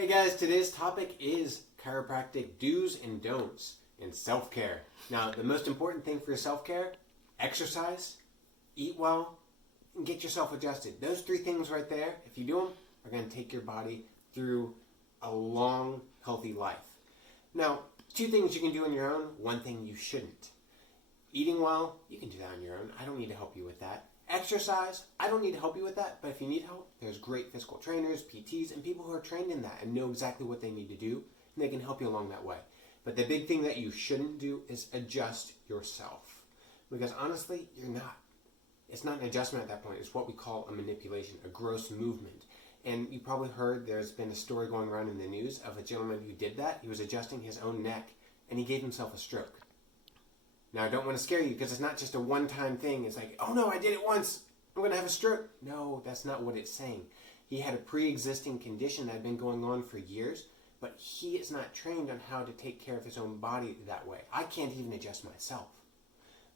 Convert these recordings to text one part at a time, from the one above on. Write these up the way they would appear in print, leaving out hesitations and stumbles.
Hey guys, today's topic is chiropractic do's and don'ts in self-care. Now, the most important thing for self-care, exercise, eat well, and get yourself adjusted. Those three things right there, if you do them, are going to take your body through a long, healthy life. Now, two things you can do on your own, one thing you shouldn't. Eating well, you can do that on your own. I don't need to help you with that. Exercise, I don't need to help you with that, but if you need help, there's great physical trainers, PTs, and people who are trained in that and know exactly what they need to do, and they can help you along that way. But the big thing that you shouldn't do is adjust yourself. Because honestly, you're not. It's not an adjustment at that point. It's what we call a manipulation, a gross movement. And you probably heard there's been a story going around in the news of a gentleman who did that. He was adjusting his own neck, and he gave himself a stroke. Now, I don't want to scare you because it's not just a one-time thing. It's like, oh no, I did it once. I'm going to have a stroke. No, that's not what it's saying. He had a pre-existing condition that had been going on for years, but he is not trained on how to take care of his own body that way. I can't even adjust myself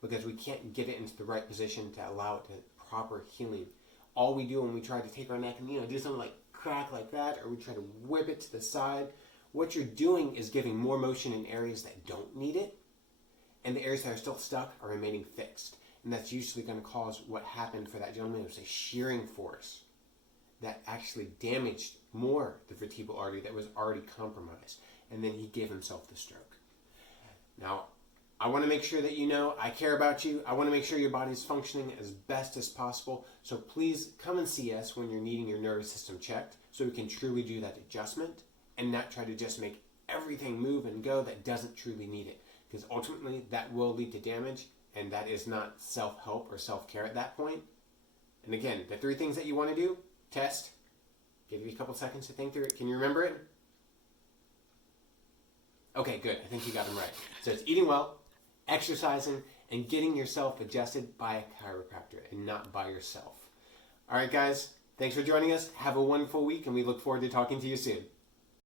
because we can't get it into the right position to allow it to proper healing. All we do when we try to take our neck and do something like crack like that, or we try to whip it to the side, what you're doing is giving more motion in areas that don't need it, and the areas that are still stuck are remaining fixed. And that's usually going to cause what happened for that gentleman. It was a shearing force that actually damaged more the vertebral artery that was already compromised. And then he gave himself the stroke. Now, I want to make sure that you know I care about you. I want to make sure your body's functioning as best as possible. So please come and see us when you're needing your nervous system checked so we can truly do that adjustment and not try to just make everything move and go that doesn't truly need it. Because ultimately that will lead to damage, and that is not self-help or self-care at that point. And again, the three things that you want to do, test, give you a couple seconds to think through it. Can you remember it? Okay, good. I think you got them right. So it's eating well, exercising, and getting yourself adjusted by a chiropractor and not by yourself. All right, guys, thanks for joining us. Have a wonderful week, and we look forward to talking to you soon.